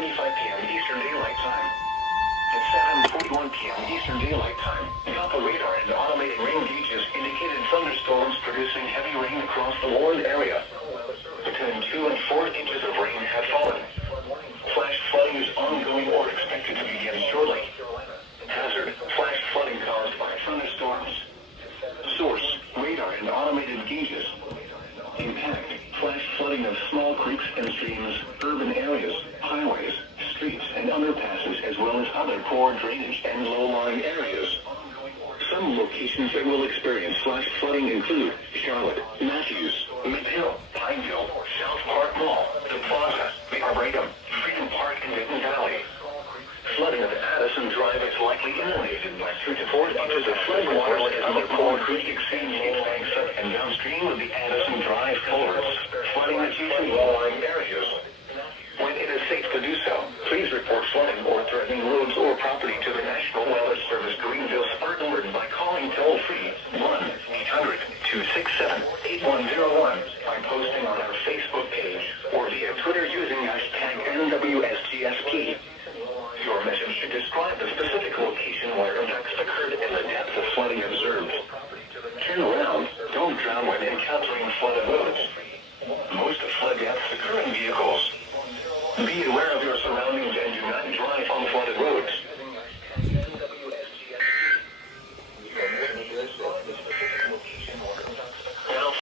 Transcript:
p.m. Eastern Daylight Time. At 7:41 p.m. Eastern Daylight Time, Doppler radar and automated rain gauges indicated thunderstorms producing heavy rain across the warned area. Between 2 and 4 inches of rain have fallen. Flash flooding is ongoing or expected to begin shortly. Hazard: flash flooding caused by thunderstorms. Source: radar and automated gauges. Impact: flash flooding of small creeks and streams, urban areas, highways, streets, and underpasses, as well as other poor drainage and low-lying areas. Some locations that will experience flash flooding include Charlotte, Matthews, Midhill, Pineville, South Park Mall, The Plaza, the Arboretum, Freedom Park, and Denton Valley. Flooding of Addison Drive is likely imminent by 2 to 4 inches of flood water as the Poor Creek exceeds its banks up and downstream of the Addison Drive culverts, flooding adjacent low-lying areas. When it is safe to do so, please report flooding or threatening roads or property to the National Weather Service Greenville Spartanburg by calling toll-free 1-800-267-8101, by posting on our Facebook page, or via Twitter using hashtag NWSGSP. Your message should describe the specific location where impacts occurred and the depth of flooding observed. Turn around. Don't drown when encountering flooded roads. Most flood deaths occur in vehicles. Be aware of your surroundings and do not drive on flooded roads.